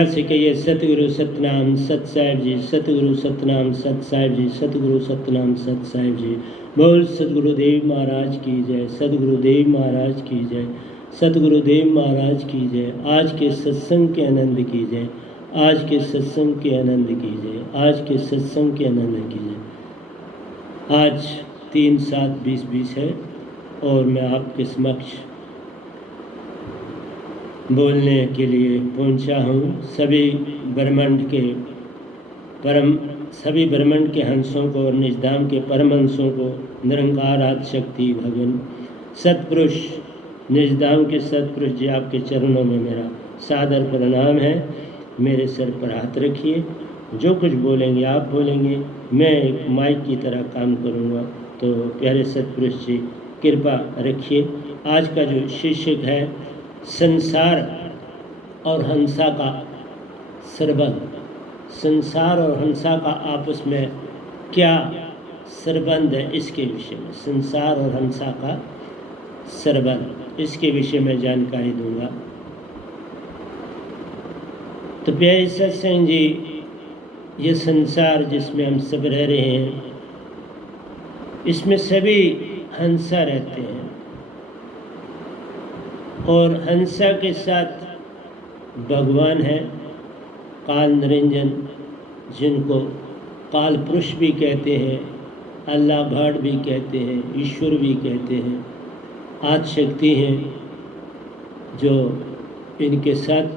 से कहिए सतगुरु सतनाम सत साहिब जी, सतगुरु सतनाम सत साहिब जी, सतगुरु सतनाम सत साहिब जी। बोल सतगुरुदेव महाराज की जय, सतगुरुदेव महाराज की जय, सतगुरुदेव महाराज की जय। आज के सत्संग के आनंद की जय, आज के सत्संग के आनंद की जय, आज के सत्संग के आनंद की जय। आज 3/7/2020 है और मैं आपके समक्ष बोलने के लिए पहुंचा हूँ। सभी ब्रह्मांड के हंसों को और निजधाम के परम हंसों को, निरंकार आदि शक्ति भगवान सतपुरुष निजधाम के सतपुरुष जी, आपके चरणों में मेरा सादर प्रणाम है। मेरे सर पर हाथ रखिए। जो कुछ बोलेंगे आप बोलेंगे, मैं एक माइक की तरह काम करूँगा। तो प्यारे सतपुरुष जी कृपा रखिए। आज का जो शीर्षक है संसार और हंसा का संबंध। संसार और हंसा का आपस में क्या संबंध है, इसके विषय में, संसार और हंसा का संबंध, इसके विषय में जानकारी दूंगा। तो प्यारे सत्संग जी, ये संसार जिसमें हम सब रह रहे हैं, इसमें सभी हंसा रहते हैं और हंसा के साथ भगवान है काल निरंजन, जिनको काल पुरुष भी कहते हैं, अल्लाह गॉड भी कहते हैं, ईश्वर भी कहते हैं। आदि शक्ति हैं जो इनके साथ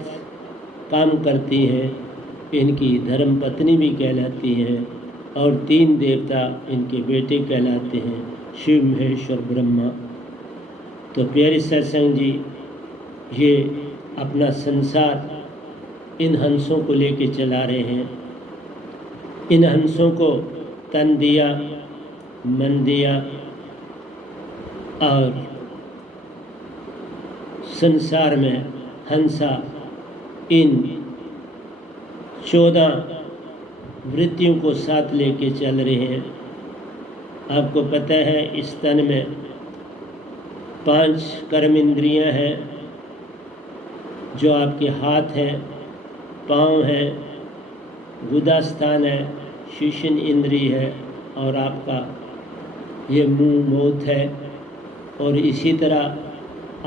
काम करती हैं, इनकी धर्म पत्नी भी कहलाती हैं और 3 देवता इनके बेटे कहलाते हैं, शिव महेश्वर ब्रह्मा। तो प्यारे सत्संग जी, ये अपना संसार इन हंसों को लेके चला रहे हैं। इन हंसों को तन दिया, मन दिया और संसार में हंसा इन 14 वृत्तियों को साथ लेके चल रहे हैं। आपको पता है इस तन में 5 कर्म इंद्रियां हैं, जो आपके हाथ हैं, पाँव हैं, गुदा स्थान है, शीशन इंद्री है और आपका ये मुंह मौत है। और इसी तरह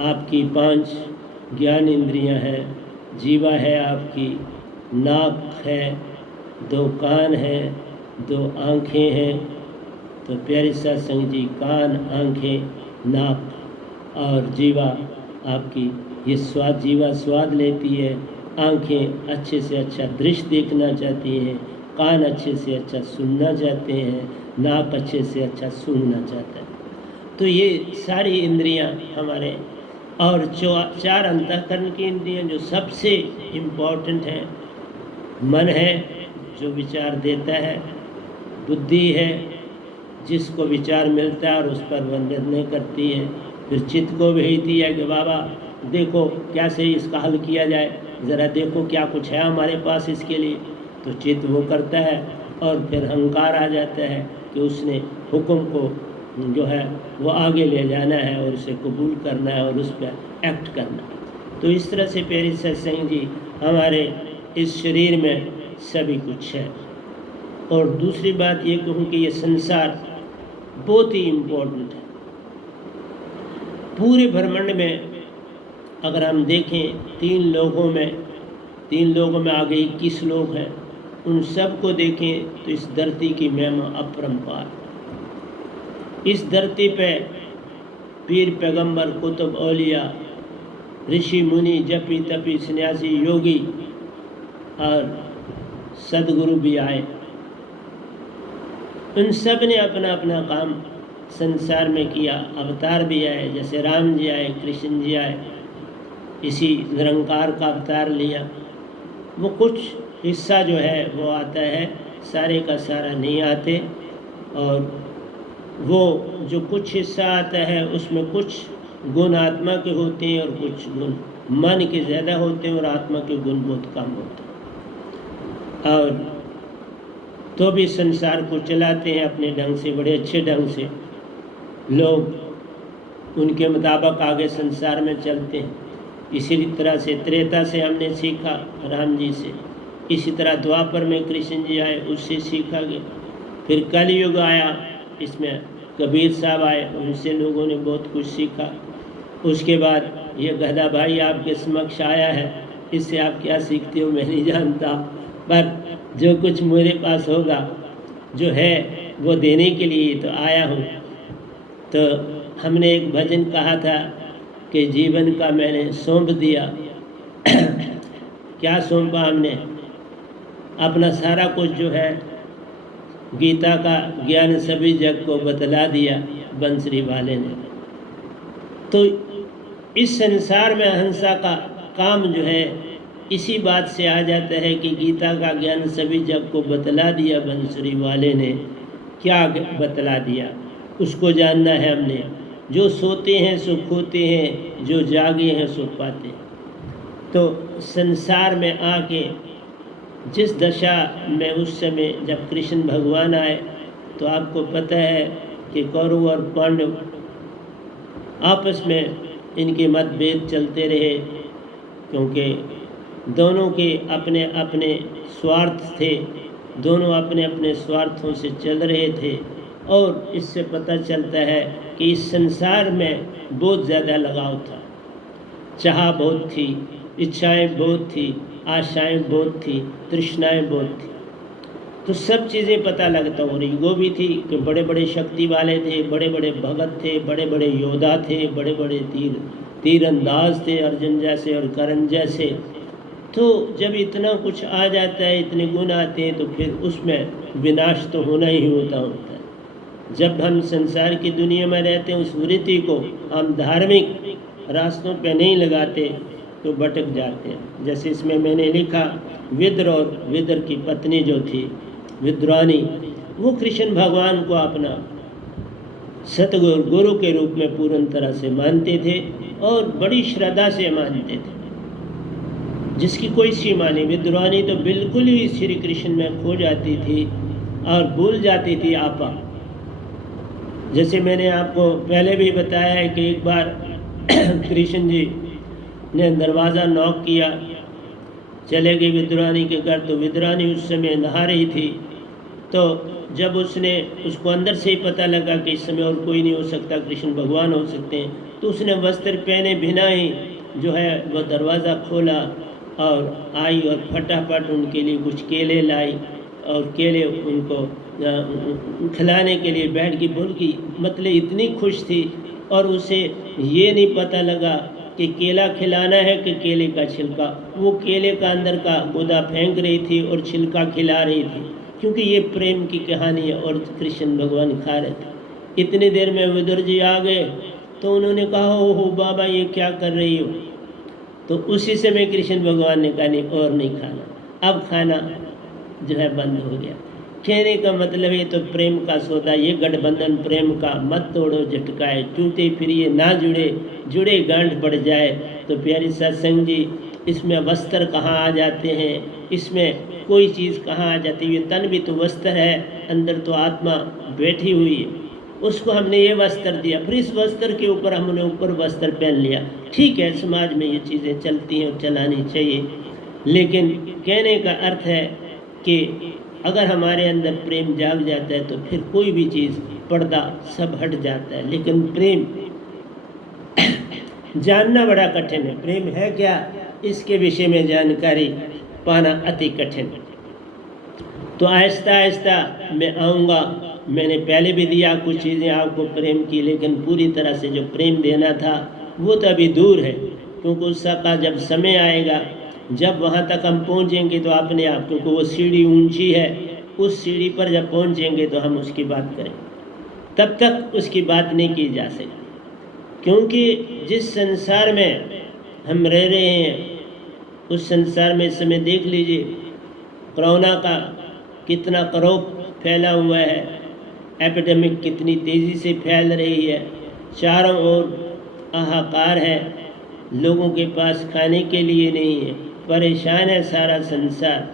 आपकी 5 ज्ञान इंद्रियां हैं, जीवा है आपकी, नाक है, 2 कान हैं, 2 आँखें हैं। तो प्यारे सत्संग जी, कान, आँखें, नाक और जीवा आपकी, ये स्वाद, जीवा स्वाद लेती है, आँखें अच्छे से अच्छा दृश्य देखना चाहती हैं, कान अच्छे से अच्छा सुनना चाहते हैं, नाक अच्छे से अच्छा सूंघना चाहता है। तो ये सारी इंद्रियां हमारे, और 4 अंतःकरण की इंद्रियां जो सबसे इम्पोर्टेंट हैं। मन है जो विचार देता है, बुद्धि है जिसको विचार मिलता है और उस पर निर्णय करती है, फिर चित्त को भेजती है कि बाबा देखो कैसे इसका हल किया जाए, ज़रा देखो क्या कुछ है हमारे पास इसके लिए। तो चित्त वो करता है और फिर अहंकार आ जाता है कि उसने हुक्म को जो है वो आगे ले जाना है और उसे कबूल करना है और उस पर एक्ट करना है। तो इस तरह से प्यारे सत्संग जी, हमारे इस शरीर में सभी कुछ है। और दूसरी बात ये कहूँ कि ये संसार बहुत ही इम्पोर्टेंट है। पूरे ब्रह्मांड में अगर हम देखें, 3 लोगों में आगे 21 लोग हैं, उन सब को देखें तो इस धरती की महिमा अपरंपार। इस धरती पे पीर पैगंबर, कुतुब, औलिया, ऋषि मुनि, जपी तपी, सन्यासी, योगी और सदगुरु भी आए। उन सब ने अपना अपना काम संसार में किया। अवतार भी आए, जैसे राम जी आए, कृष्ण जी आए, इसी निरंकार का अवतार लिया। वो कुछ हिस्सा जो है वो आता है, सारे का सारा नहीं आते। और वो जो कुछ हिस्सा आता है उसमें कुछ गुण आत्मा के होते हैं और कुछ गुण मन के ज़्यादा होते हैं और आत्मा के गुण बहुत कम होते हैं। और तो भी संसार को चलाते हैं अपने ढंग से, बड़े अच्छे ढंग से। लोग उनके मुताबिक आगे संसार में चलते हैं। इसी तरह से त्रेता से हमने सीखा राम जी से, इसी तरह द्वापर में कृष्ण जी आए, उससे सीखा गया। फिर कलयुग आया, इसमें कबीर साहब आए, उनसे लोगों ने बहुत कुछ सीखा। उसके बाद ये गधा भाई आपके समक्ष आया है, इससे आप क्या सीखते हो मैं नहीं जानता, पर जो कुछ मेरे पास होगा जो है वो देने के लिए तो आया हूँ। तो हमने एक भजन कहा था कि जीवन का मैंने सौंप दिया। क्या सौंपा हमने? अपना सारा कुछ जो है गीता का ज्ञान सभी जग को बतला दिया बंसरी वाले ने। तो इस संसार में अहिंसा का काम जो है इसी बात से आ जाता है कि गीता का ज्ञान सभी जग को बतला दिया बंसरी वाले ने। क्या बतला दिया उसको जानना है हमने। जो सोते हैं सो खोते हैं, जो जागे हैं सो पाते हैं। तो संसार में आके जिस दशा में उस समय जब कृष्ण भगवान आए तो आपको पता है कि कौरव और पांडव आपस में इनके मतभेद चलते रहे, क्योंकि दोनों के अपने अपने स्वार्थ थे, दोनों अपने अपने स्वार्थों से चल रहे थे। और इससे पता चलता है कि इस संसार में बहुत ज़्यादा लगाव था, चाह बहुत थी, इच्छाएं बहुत थी, आशाएं बहुत थी, तृष्णाएं बहुत थी। तो सब चीज़ें पता लगता। और ईगो भी थी कि बड़े बड़े शक्ति वाले थे, बड़े बड़े भगत थे, बड़े बड़े योद्धा थे, बड़े बड़े तीरंदाज थे, अर्जुन जैसे और कर्ण जैसे। तो जब इतना कुछ आ जाता है, इतने गुण आते हैं, तो फिर उसमें विनाश तो होना ही होता है। जब हम संसार की दुनिया में रहते हैं, उस वृत्ति को हम धार्मिक रास्तों पे नहीं लगाते तो भटक जाते हैं। जैसे इसमें मैंने लिखा, विद्र और विद्र की पत्नी जो थी विद्रानी, वो कृष्ण भगवान को अपना सतगुरु गुरु के रूप में पूर्ण तरह से मानते थे और बड़ी श्रद्धा से मानते थे, जिसकी कोई सीमा नहीं। विद्रानी तो बिल्कुल ही श्री कृष्ण में खो जाती थी और भूल जाती थी आपा। जैसे मैंने आपको पहले भी बताया है कि एक बार कृष्ण जी ने दरवाज़ा नॉक किया, चले गई विद्रानी के घर। तो विद्रानी उस समय नहा रही थी। तो जब उसको अंदर से ही पता लगा कि इस समय और कोई नहीं हो सकता, कृष्ण भगवान हो सकते हैं, तो उसने वस्त्र पहने बिना ही जो है वो दरवाज़ा खोला और आई और फटाफट उनके लिए कुछ केले लाई और केले उनको खिलाने के लिए बैठ की बोल की, मतलब इतनी खुश थी। और उसे ये नहीं पता लगा कि केला खिलाना है कि केले का छिलका। वो केले का अंदर का गुदा फेंक रही थी और छिलका खिला रही थी, क्योंकि ये प्रेम की कहानी है और कृष्ण भगवान खा रहे थे। इतनी देर में विदुर जी आ गए तो उन्होंने कहा, ओहो बाबा ये क्या कर रही हो? तो उसी समय कृष्ण भगवान ने कहा, नहीं और नहीं खाना, अब खाना जो है बंद हो गया। कहने का मतलब ये तो प्रेम का सौदा, ये गठबंधन प्रेम का मत तोड़ो झटकाए, टूटे फिर ये ना जुड़े, जुड़े गांठ बढ़ जाए। तो प्यारी सत्संग जी, इसमें वस्त्र कहाँ आ जाते हैं, इसमें कोई चीज़ कहाँ आ जाती है? ये तन भी तो वस्त्र है, अंदर तो आत्मा बैठी हुई है, उसको हमने ये वस्त्र दिया, फिर इस वस्त्र के ऊपर हमने ऊपर वस्त्र पहन लिया। ठीक है, समाज में ये चीज़ें चलती हैं और चलानी चाहिए, लेकिन कहने का अर्थ है कि अगर हमारे अंदर प्रेम जाग जाता है तो फिर कोई भी चीज़, पर्दा सब हट जाता है। लेकिन प्रेम जानना बड़ा कठिन है। प्रेम है क्या, इसके विषय में जानकारी पाना अति कठिन है। तो आहिस्ता आहिस्ता मैं आऊँगा। मैंने पहले भी दिया कुछ चीज़ें आपको प्रेम की, लेकिन पूरी तरह से जो प्रेम देना था वो तो अभी दूर है, क्योंकि उसका जब समय आएगा, जब वहाँ तक हम पहुँचेंगे तो अपने आप, क्योंकि वो सीढ़ी ऊंची है, उस सीढ़ी पर जब पहुँचेंगे तो हम उसकी बात करें, तब तक उसकी बात नहीं की जा सकती। क्योंकि जिस संसार में हम रह रहे हैं उस संसार में इस समय देख लीजिए कोरोना का कितना करोप फैला हुआ है, एपिडेमिक कितनी तेज़ी से फैल रही है, चारों ओर हाहाकार है, लोगों के पास खाने के लिए नहीं है, परेशान है सारा संसार।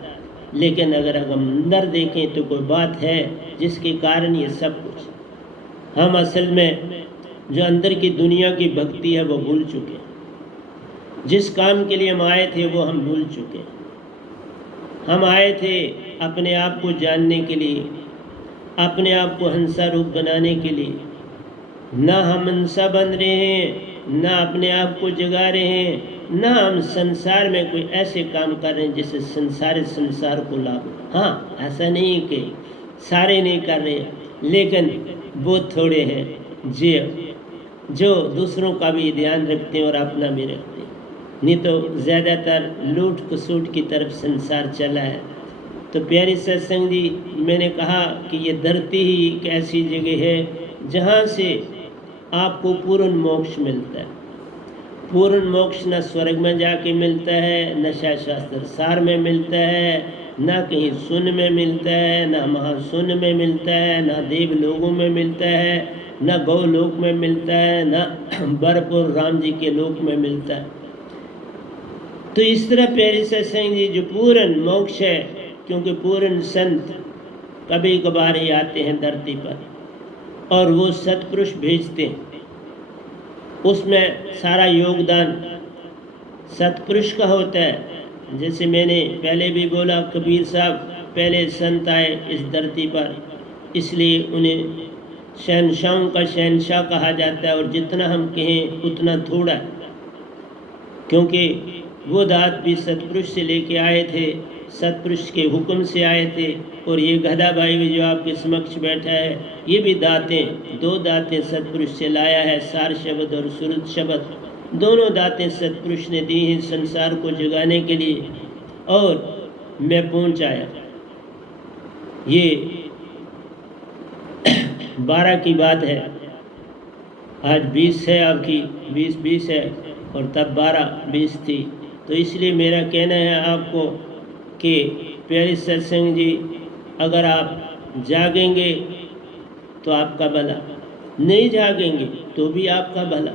लेकिन अगर हम अंदर देखें तो कोई बात है जिसके कारण ये सब कुछ। हम असल में जो अंदर की दुनिया की भक्ति है वो भूल चुके हैं। जिस काम के लिए हम आए थे वो हम भूल चुके। हम आए थे अपने आप को जानने के लिए, अपने आप को हंसा रूप बनाने के लिए। ना हम हंसा बन रहे हैं, ना अपने आप को जगा रहे हैं, ना हम संसार में कोई ऐसे काम कर रहे हैं जिससे संसार को लाभ हो। हाँ, ऐसा नहीं है कि सारे नहीं कर रहे, लेकिन वो थोड़े हैं जो दूसरों का भी ध्यान रखते हैं और अपना भी रखते हैं। नहीं तो ज़्यादातर लूट खसूट की तरफ संसार चला है। तो प्यारी सत्संग जी, मैंने कहा कि ये धरती ही एक ऐसी जगह है जहाँ से आपको पूर्ण मोक्ष मिलता है। पूर्ण मोक्ष न स्वर्ग में जाके मिलता है, न शास्त्र सार में मिलता है, न कहीं सुन में मिलता है, न महासुन में मिलता है, न देव लोगों में मिलता है, न गौलोक में मिलता है, न बरपुर राम जी के लोक में मिलता है। तो इस तरह प्यारे सत्संग जी जो पूर्ण मोक्ष है, क्योंकि पूर्ण संत कभी कभार ही आते हैं धरती पर और वो सत्पुरुष भेजते हैं, उसमें सारा योगदान सत्पुरुष का होता है। जैसे मैंने पहले भी बोला, कबीर साहब पहले संत आए इस धरती पर, इसलिए उन्हें शहनशाहों का शहनशाह कहा जाता है। और जितना हम कहें उतना थोड़ा है, क्योंकि वो दात भी सतपुरुष से लेके आए थे, सतपुरुष के हुक्म से आए थे। और ये गधा भाई भी जो आपके समक्ष बैठा है, ये भी दातें, दो दातें सतपुरुष से लाया है, सार शब्द और सुरत शब्द, दोनों दातें सतपुरुष ने दी हैं संसार को जगाने के लिए। और मैं पहुंच आया। ये 12 की बात है, आज 20 है, आपकी 20 है और तब 12-20 थी। तो इसलिए मेरा कहना है आपको कि प्यारे सत्संग जी, अगर आप जागेंगे तो आपका भला, नहीं जागेंगे तो भी आपका भला।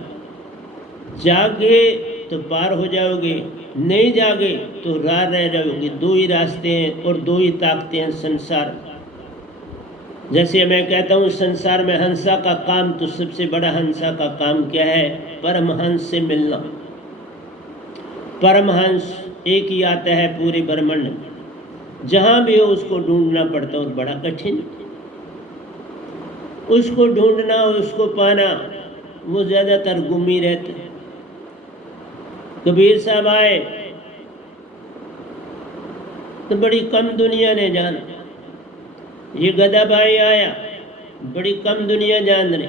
जागे तो पार हो जाओगे, नहीं जागे तो राह रह जाओगे। दो ही रास्ते हैं और दो ही ताकतें हैं संसार। जैसे मैं कहता हूँ संसार में हंसा का काम, तो सबसे बड़ा हंसा का काम क्या है? परमहंस से मिलना। परमहंस एक ही आता है पूरे ब्रह्मांड में, जहाँ भी हो उसको ढूंढना पड़ता और बड़ा कठिन। उसको ढूंढना, उसको पाना, वो ज़्यादातर गुम ही रहते। कबीर साहब आए तो बड़ी कम दुनिया ने जाना। ये गधा भाई आया, बड़ी कम दुनिया जान रही।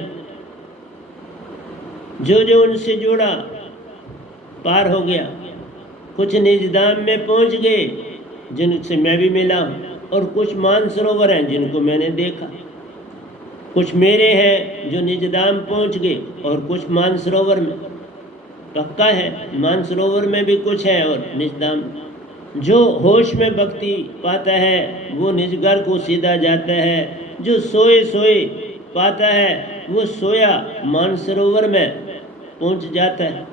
जो जो उनसे जुड़ा पार हो गया। कुछ निजधाम में पहुंच गए जिनसे मैं भी मिला, और कुछ मानसरोवर हैं जिनको मैंने देखा। कुछ मेरे हैं जो निजधाम पहुंच गए और कुछ मानसरोवर में। पक्का है मानसरोवर में भी कुछ है और निजधाम। जो होश में भक्ति पाता है वो निजगर को सीधा जाता है। जो सोए सोए पाता है वो सोया मानसरोवर में पहुंच जाता है।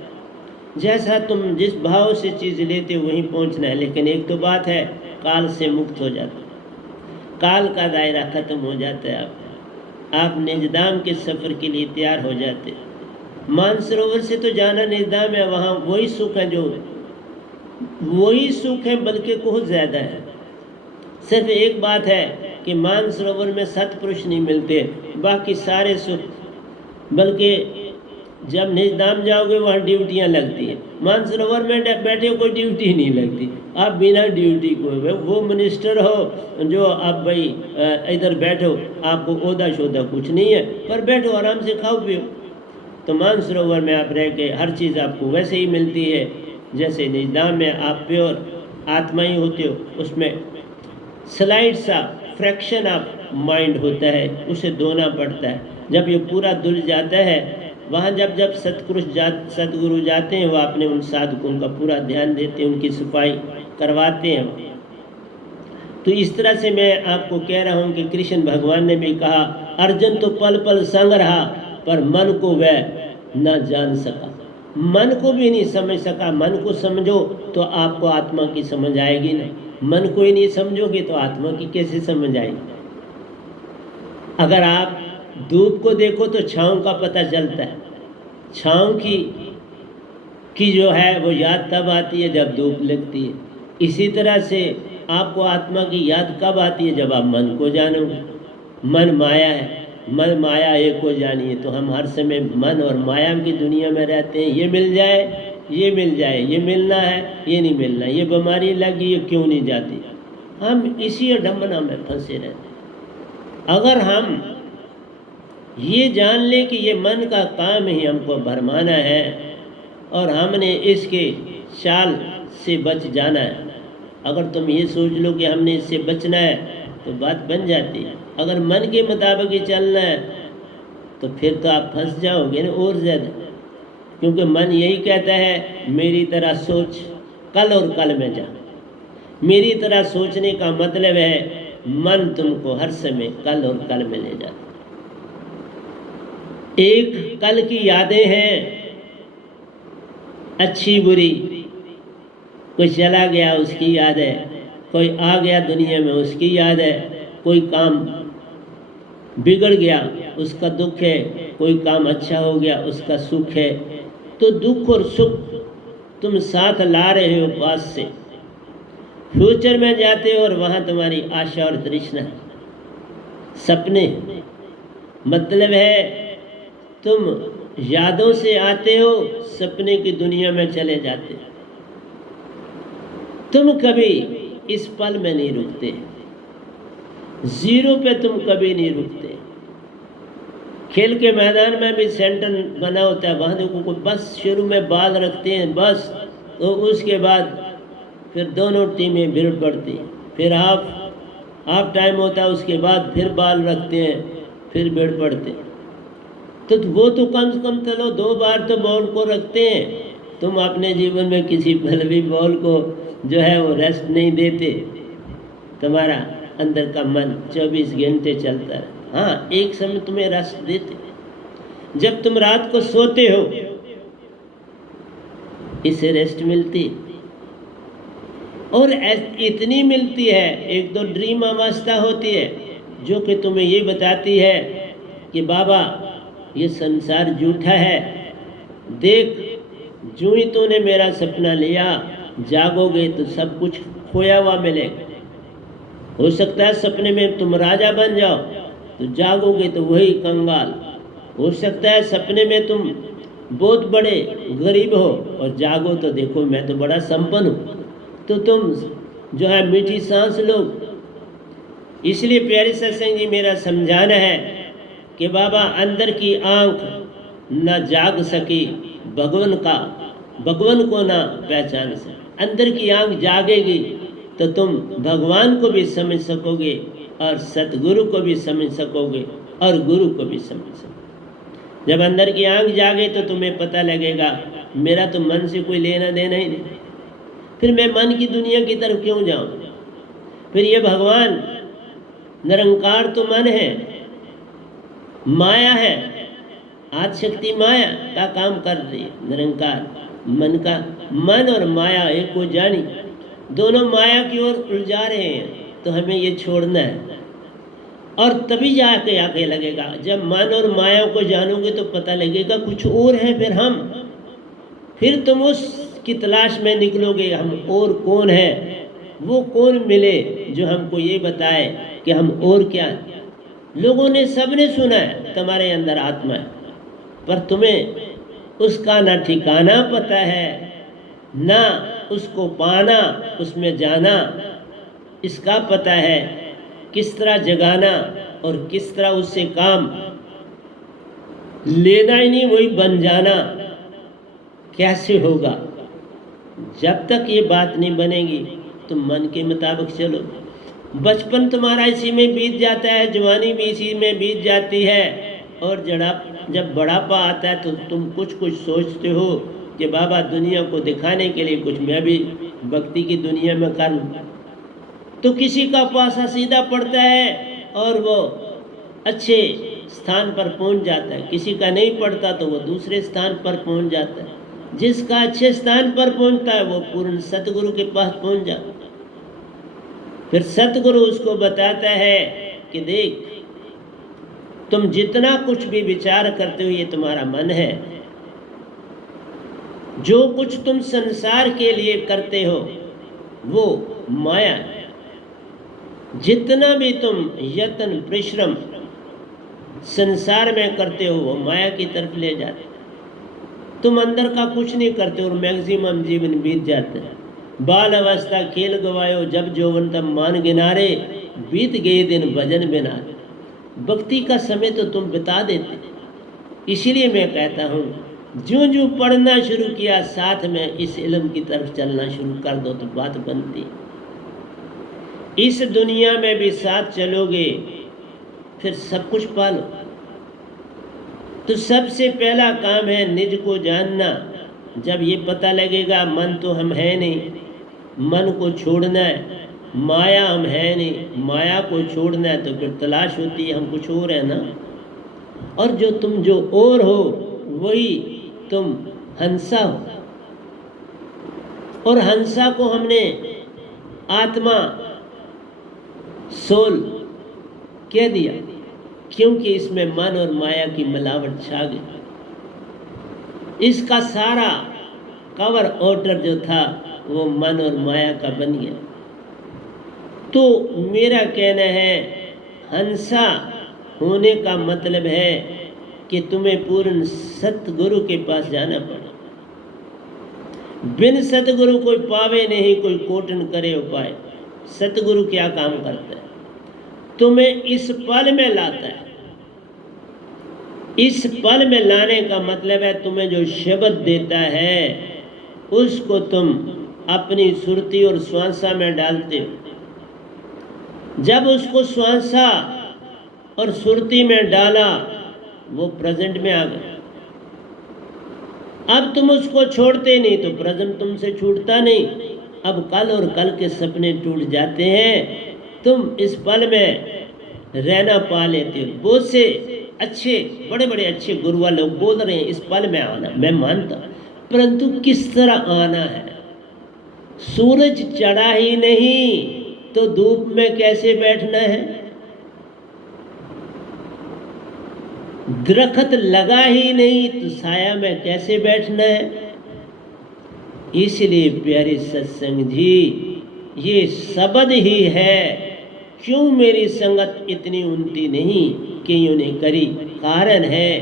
जैसा तुम जिस भाव से चीज़ लेते हो वहीं पहुंचना है। लेकिन एक तो बात है, काल से मुक्त हो जाता है, काल का दायरा खत्म हो जाता है। आप निजधाम के सफ़र के लिए तैयार हो जाते। मानसरोवर से तो जाना निजधाम है, वहाँ वही सुख है, जो वही सुख है बल्कि बहुत ज़्यादा है। सिर्फ एक बात है कि मानसरोवर में सत्पुरुष नहीं मिलते, बाकी सारे सुख। बल्कि जब निजधाम जाओगे वहाँ ड्यूटियाँ लगती हैं। मानसरोवर में बैठे कोई ड्यूटी नहीं लगती। आप बिना ड्यूटी को, वो मिनिस्टर हो जो आप भाई इधर बैठो, आपको ओहदा शोदा कुछ नहीं है, पर बैठो आराम से खाओ पियो। तो मानसरोवर में आप रह के हर चीज़ आपको वैसे ही मिलती है जैसे निजधाम में आप प्योर आत्मा ही होते हो। उसमें स्लाइड सा फ्रैक्शन ऑफ माइंड होता है, उसे धोना पड़ता है। जब ये पूरा धुल जाता है, वहाँ जब सतगुरु जाते हैं, वह अपने उन साधकों का पूरा ध्यान देते हैं, उनकी सफाई करवाते हैं। तो इस तरह से मैं आपको कह रहा हूँ कि कृष्ण भगवान ने भी कहा, अर्जुन तो पल पल संग रहा पर मन को वह न जान सका। मन को भी नहीं समझ सका। मन को समझो तो आपको आत्मा की समझ आएगी ना। मन को ही नहीं समझोगे तो आत्मा की कैसे समझ आएगी? अगर आप धूप को देखो तो छाँव का पता चलता है। छाँव की की जो है वो याद तब आती है जब धूप लगती है। इसी तरह से आपको आत्मा की याद कब आती है? जब आप मन को जानोगे। मन माया है, मन माया एक को जानिए। तो हम हर समय मन और माया की दुनिया में रहते हैं। ये मिल जाए, ये मिल जाए, ये मिलना है, ये नहीं मिलना, ये बीमारी लगी, ये क्यों नहीं जाती। हम इसी अडम्बना में फंसे रहते हैं। अगर हम ये जान लें कि ये मन का काम ही हमको भरमाना है और हमने इसके चाल से बच जाना है। अगर तुम ये सोच लो कि हमने इससे बचना है तो बात बन जाती है। अगर मन के मुताबिक ही चलना है तो फिर तो आप फंस जाओगे ना और ज़्यादा, क्योंकि मन यही कहता है मेरी तरह सोच, कल और कल में जा। मेरी तरह सोचने का मतलब है मन तुमको हर समय कल और कल में ले जाता। एक कल की यादें हैं, अच्छी बुरी। कोई चला गया उसकी याद है, कोई आ गया दुनिया में उसकी याद है, कोई काम बिगड़ गया उसका दुख है, कोई काम अच्छा हो गया उसका सुख है। तो दुख और सुख तुम साथ ला रहे हो पास से। फ्यूचर में जाते हो और वहाँ तुम्हारी आशा और तृष्णा, सपने, मतलब है तुम यादों से आते हो, सपने की दुनिया में चले जाते हो। तुम कभी इस पल में नहीं रुकते, जीरो पे तुम कभी नहीं रुकते। खेल के मैदान में भी सेंटर बना होता है, वहाँ देखो कोई बस शुरू में बाल रखते हैं बस, तो उसके बाद फिर दोनों टीमें भिड़ पड़ती, फिर हाफ टाइम होता है, उसके बाद फिर बाल रखते हैं, फिर भिड़ पड़ते। तो वो तो कम से कम चलो 2 बार तो बॉल को रखते हैं। तुम अपने जीवन में किसी पल भी बॉल को जो है वो रेस्ट नहीं देते। तुम्हारा अंदर का मन 24 घंटे चलता है। हाँ, एक समय तुम्हें रेस्ट देते, जब तुम रात को सोते हो इससे रेस्ट मिलती, और इतनी मिलती है। एक तो ड्रीम अवस्था होती है जो कि तुम्हें ये बताती है कि बाबा ये संसार झूठा है, देख जो ही तूने मेरा सपना लिया, जागोगे तो सब कुछ खोया हुआ मिलेगा। हो सकता है सपने में तुम राजा बन जाओ, तो जागोगे तो वही कंगाल। हो सकता है सपने में तुम बहुत बड़े गरीब हो और जागो तो देखो मैं तो बड़ा संपन्न हूँ, तो तुम जो है मीठी सांस लो। इसलिए प्यारे सत्संग जी, मेरा समझाना है कि बाबा अंदर की आंख न जाग सकी भगवान को ना पहचान सके। अंदर की आंख जागेगी तो तुम भगवान को भी समझ सकोगे और सतगुरु को भी समझ सकोगे और गुरु को भी समझ सकोगे। जब अंदर की आंख जागे तो तुम्हें पता लगेगा मेरा तो मन से कोई लेना देना ही नहीं, फिर मैं मन की दुनिया की तरफ क्यों जाऊं। फिर ये भगवान निरंकार तो मन है, माया है, आज शक्ति माया का काम कर रही है। निरंकार मन का, मन और माया एक को जानी, दोनों माया की ओर उलझा रहे हैं, तो हमें ये छोड़ना है। और तभी जाके आके लगेगा, जब मन और माया को जानोगे तो पता लगेगा कुछ और है। फिर तुम उसकी तलाश में निकलोगे, हम और कौन है, वो कौन मिले जो हमको ये बताए कि हम और क्या। लोगों ने, सबने सुना है तुम्हारे अंदर आत्मा है, पर तुम्हें उसका ना ठिकाना पता है, ना उसको पाना, उसमें जाना इसका पता है। किस तरह जगाना और किस तरह उससे काम लेना ही नहीं, वही बन जाना कैसे होगा। जब तक ये बात नहीं बनेगी तुम मन के मुताबिक चलो। बचपन तुम्हारा इसी में बीत जाता है, जवानी भी इसी में बीत जाती है, और जब बुढ़ापा आता है तो तुम कुछ सोचते हो कि बाबा दुनिया को दिखाने के लिए कुछ मैं भी भक्ति की दुनिया में कर लूँ। तो किसी का पासा सीधा पड़ता है और वो अच्छे स्थान पर पहुंच जाता है, किसी का नहीं पड़ता तो वो दूसरे स्थान पर पहुंच जाता है। जिसका अच्छे स्थान पर पहुंचता है वो पूर्ण सतगुरु के पास पहुंच जाता है। फिर सतगुरु उसको बताता है कि देख, तुम जितना कुछ भी विचार करते हो ये तुम्हारा मन है, जो कुछ तुम संसार के लिए करते हो वो माया है। जितना भी तुम यत्न परिश्रम संसार में करते हो वो माया की तरफ ले जाते। तुम अंदर का कुछ नहीं करते और मैक्सिमम जीवन बीत जाते हैं। बाल अवस्था खेल गवायो, जब जौवन तब मान गिनारे, बीत गए दिन भजन बिना। भक्ति का समय तो तुम बिता देते। इसीलिए मैं कहता हूँ जो जो पढ़ना शुरू किया साथ में इस इल्म की तरफ चलना शुरू कर दो तो बात बनती। इस दुनिया में भी साथ चलोगे फिर सब कुछ पालो। तो सबसे पहला काम है निज को जानना। जब ये पता लगेगा मन तो हम है नहीं, मन को छोड़ना है, माया हम है नहीं, माया को छोड़ना है, तो फिर तलाश होती है हम कुछ और है ना। और जो तुम जो और हो वही तुम हंसा हो। और हंसा को हमने आत्मा सोल कह दिया क्योंकि इसमें मन और माया की मिलावट छा गई। इसका सारा कवर ऑर्डर जो था वो मन और माया का बन गया। तो मेरा कहना है हंसा होने का मतलब है कि तुम्हें पूर्ण सतगुरु के पास जाना पड़े। बिन सतगुरु कोई पावे नहीं, कोई कोटन करे उपाय। सतगुरु क्या काम करता है? तुम्हें इस पल में लाता है। इस पल में लाने का मतलब है तुम्हें जो शब्द देता है उसको तुम अपनी सुरती और श्वासा में डालते हो। जब उसको श्वासा और सुरती में डाला वो प्रेजेंट में आ गया। अब तुम उसको छोड़ते नहीं तो प्रेजेंट तुमसे छूटता नहीं। अब कल और कल के सपने टूट जाते हैं। तुम इस पल में रहना पा लेते हो। बहुत से अच्छे बड़े बड़े अच्छे गुरुआ लोग बोल रहे हैं इस पल में आना, मैं मानता, परंतु किस तरह आना है? सूरज चढ़ा ही नहीं तो धूप में कैसे बैठना है? दरख्त लगा ही नहीं तो साया में कैसे बैठना है? इसलिए प्यारे सत्संग जी ये शब्द ही है। क्यों मेरी संगत इतनी उन्नति नहीं कईयों ने करी? कारण है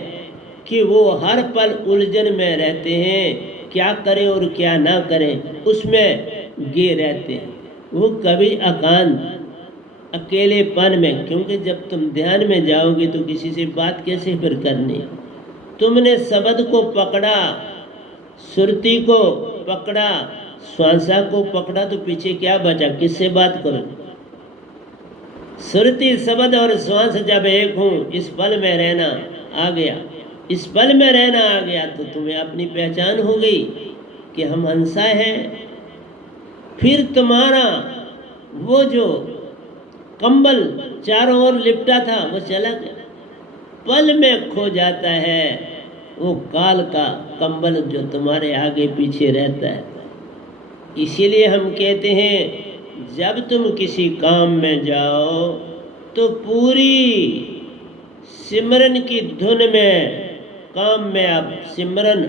कि वो हर पल उलझन में रहते हैं। क्या करें और क्या ना करें उसमें गे रहते हैं। वो कभी एकांत अकेलेपन में, क्योंकि जब तुम ध्यान में जाओगे तो किसी से बात कैसे फिर करनी? तुमने शब्द को पकड़ा, सुरती को पकड़ा, श्वासा को पकड़ा तो पीछे क्या बचा? किससे बात करो? सुरती शब्द और श्वास जब एक हूँ, इस पल में रहना आ गया, इस पल में रहना आ गया तो तुम्हें अपनी पहचान हो गई कि हम हंसा हैं। फिर तुम्हारा वो जो कंबल चारों ओर लिपटा था वो चला गया, पल में खो जाता है वो काल का कंबल जो तुम्हारे आगे पीछे रहता है। इसीलिए हम कहते हैं जब तुम किसी काम में जाओ तो पूरी सिमरन की धुन में काम में आप सिमरन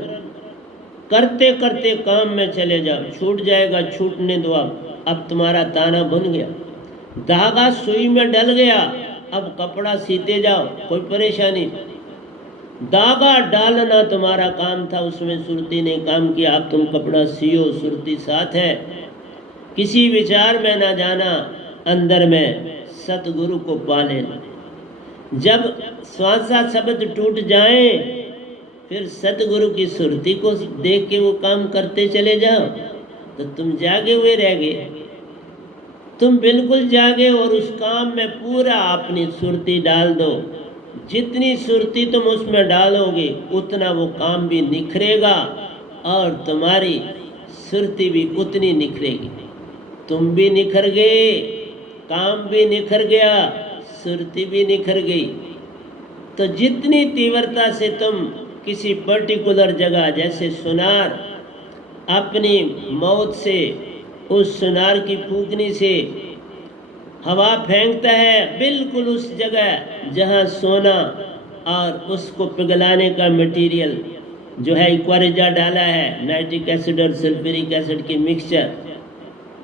करते करते काम में चले जाओ। छूट जाएगा, छूटने दो। अब तुम्हारा ताना बुन गया, धागा सुई में डल गया, अब कपड़ा सीते जाओ, कोई परेशानी। धागा डालना तुम्हारा काम था, उसमें सुरती ने काम किया। अब तुम कपड़ा सियो, सुरती साथ है। किसी विचार में ना जाना, अंदर में सतगुरु को पा लेना। जब श्वासा शब्द टूट जाए फिर सतगुरु की सुरती को देख के वो काम करते चले जाओ तो तुम जागे हुए रह गए। तुम बिल्कुल जागे और उस काम में पूरा अपनी सुरती डाल दो। जितनी सुरती तुम उसमें डालोगे उतना वो काम भी निखरेगा और तुम्हारी सुरती भी उतनी निखरेगी। तुम भी निखर गए, काम भी निखर गया, सुरती भी निखर गई। तो जितनी तीव्रता से तुम किसी पर्टिकुलर जगह, जैसे सुनार अपनी मौत से उस सुनार की फूंकनी से हवा फेंकता है बिल्कुल उस जगह जहाँ सोना और उसको पिघलाने का मटेरियल जो है इक्वारिजा डाला है, नाइट्रिक एसिड और सल्फ्यूरिक एसिड की मिक्सचर,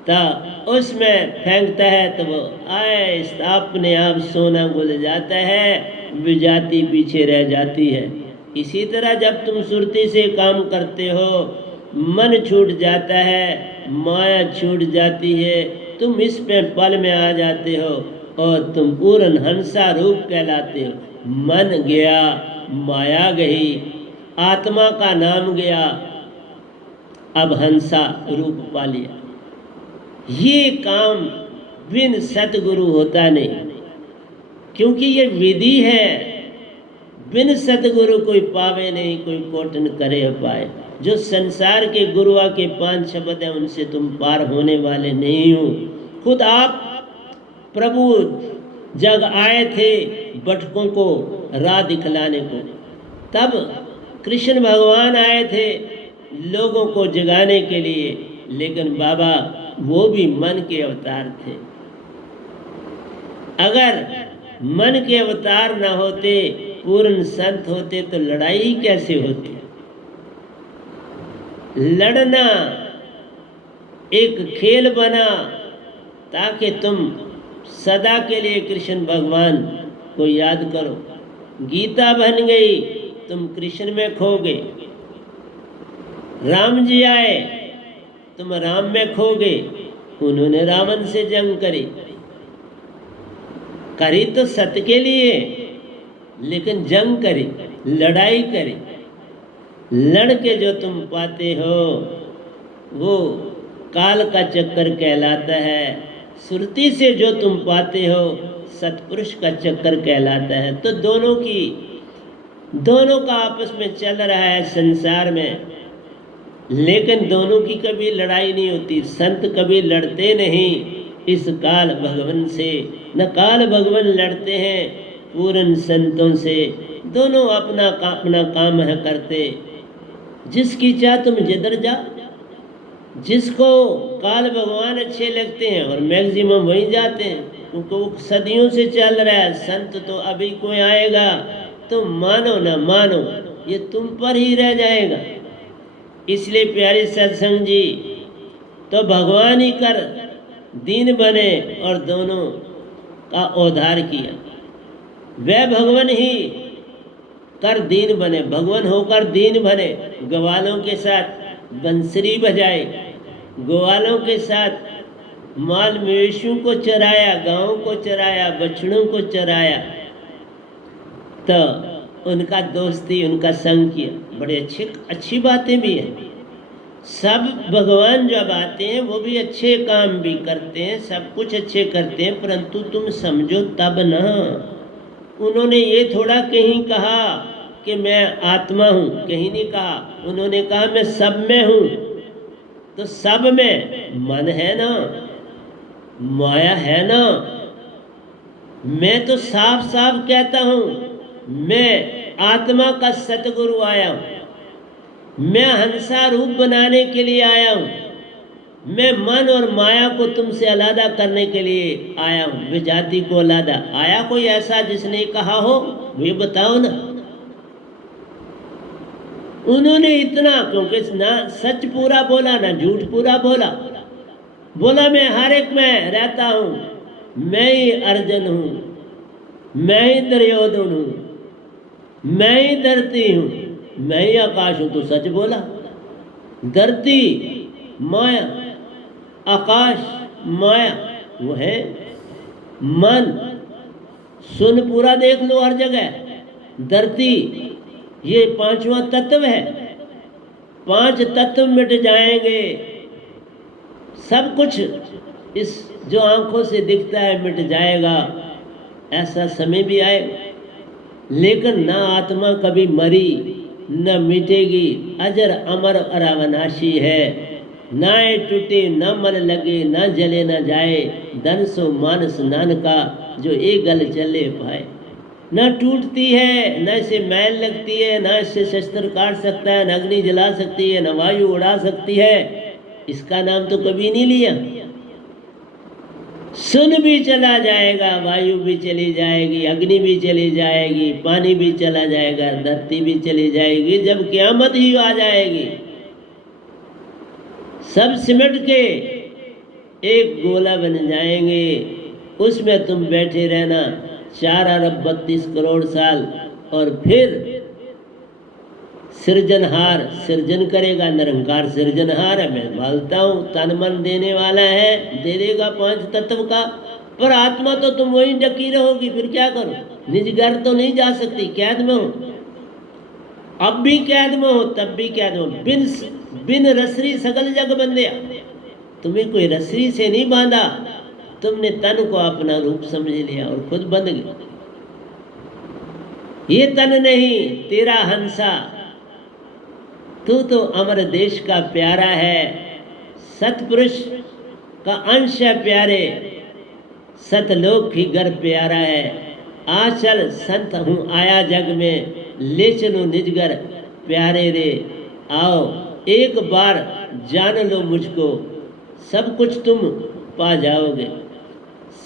तो उसमें फेंकता है तो वो अपने आप सोना घुल जाता है, विजाती पीछे रह जाती है। इसी तरह जब तुम सुरती से काम करते हो, मन छूट जाता है, माया छूट जाती है, तुम इस पे पल में आ जाते हो और तुम पूर्ण हंसा रूप कहलाते हो। मन गया, माया गई, आत्मा का नाम गया, अब हंसा रूप पा लिया। ये काम बिन सतगुरु होता नहीं, क्योंकि ये विधि है। बिन सतगुरु कोई पावे नहीं, कोई कोटन करे पाए। जो संसार के गुरुआ के 5 शब्द हैं, उनसे तुम पार होने वाले नहीं हो। खुद आप प्रभु जग आए थे भटकों को राह दिखलाने को, तब कृष्ण भगवान आए थे लोगों को जगाने के लिए, लेकिन बाबा वो भी मन के अवतार थे। अगर मन के अवतार न होते, पूर्ण संत होते, तो लड़ाई कैसे होती? लड़ना एक खेल बना ताकि तुम सदा के लिए कृष्ण भगवान को याद करो। गीता बन गई, तुम कृष्ण में खो गए। राम जी आए, तुम राम में खो गए। उन्होंने रावण से जंग करी तो सत्य के लिए, लेकिन जंग करी, लड़ाई करी। लड़ के जो तुम पाते हो वो काल का चक्कर कहलाता है। सुरती से जो तुम पाते हो सतपुरुष का चक्कर कहलाता है। तो दोनों का आपस में चल रहा है संसार में, लेकिन दोनों की कभी लड़ाई नहीं होती। संत कभी लड़ते नहीं इस काल भगवान से, न काल भगवान लड़ते हैं पूर्ण संतों से। दोनों अपना काम है करते। जिसकी चाह तुम जिधर जा, जिसको काल भगवान अच्छे लगते हैं और मैक्सिमम वहीं जाते हैं, क्योंकि वो सदियों से चल रहा है। संत तो अभी कोई आएगा, तुम मानो ना मानो ये तुम पर ही रह जाएगा। इसलिए प्यारे सत्संग जी, तो भगवान ही कर दीन बने और दोनों का उद्धार किया। वह भगवान ही कर दीन बने, भगवान होकर दीन बने। ग्वालों के साथ बंसरी बजाए, ग्वालों के साथ माल मवेशियों को चराया, गाँव को चराया, बछड़ों को चराया, तो उनका दोस्ती, उनका संग किया। बड़े अच्छी बातें भी हैं। सब भगवान जब आते हैं वो भी अच्छे काम भी करते हैं, सब कुछ अच्छे करते हैं, परंतु तुम समझो तब ना। उन्होंने ये थोड़ा कहीं कहा कि मैं आत्मा हूँ, कहीं नहीं कहा। उन्होंने कहा मैं सब में हूँ। तो सब में मन है ना, माया है ना। मैं तो साफ साफ कहता हूँ, मैं आत्मा का सतगुरु आया हूँ। मैं हंसा रूप बनाने के लिए आया हूँ। मैं मन और माया को तुमसे अलग करने के लिए आया हूँ, विजाति को अलग। आया कोई ऐसा जिसने कहा हो? ये बताओ ना। उन्होंने इतना, क्योंकि ना सच पूरा बोला ना झूठ पूरा बोला मैं हर एक में रहता हूँ, मैं ही अर्जुन हूँ, मैं ही दुर्योधन हूँ, मैं ही धरती हूँ, मैं ही आकाश हूँ। तो सच बोला। धरती माया, आकाश माया, वो है मन। सुन पूरा देख लो हर जगह। धरती ये 5वां तत्व है। 5 तत्व मिट जाएंगे, सब कुछ इस जो आंखों से दिखता है मिट जाएगा। ऐसा समय भी आएगा, लेकिन ना आत्मा कभी मरी न मिटेगी, अजर अमर और अविनाशी है। ना टूटे न मन लगे, न जले न जाए, धन सो मानस नानका, जो एक गल चले पाए। न टूटती है, न इसे मैल लगती है, न इससे शस्त्र काट सकता है, न अग्नि जला सकती है, न वायु उड़ा सकती है। इसका नाम तो कभी नहीं लिया। सुन भी चला जाएगा, वायु भी चली जाएगी, अग्नि भी चली जाएगी, पानी भी चला जाएगा, धरती भी चली जाएगी। जब क़यामत ही आ जाएगी, सब सिमट के एक गोला बन जाएंगे, उसमें तुम बैठे रहना 4 अरब 32 करोड़ साल, और फिर सृजनहार सृजन करेगा। निरंकार सृजनहार है, मैं भालता हूँ, तन मन देने वाला है, दे देगा 5 तत्व का। पर आत्मा तो तुम वहीं डकी रहोगी, फिर क्या करो? निज घर तो नहीं जा सकती, कैद में हो। अब भी कैद में हो, तब भी कैद में हो। बिन रसरी सगल जग बंधिया, तुम्हें कोई रसरी से नहीं बांधा, तुमने तन को अपना रूप समझ लिया और खुद बंध गए। ये तन नहीं तेरा हंसा, तू तो अमर देश का प्यारा है, सतपुरुष का अंश है प्यारे, सतलोक ही घर प्यारा है। आ चल संत हूँ आया जग में, ले चलो निज घर प्यारे रे। आओ एक बार जान लो मुझको, सब कुछ तुम पा जाओगे,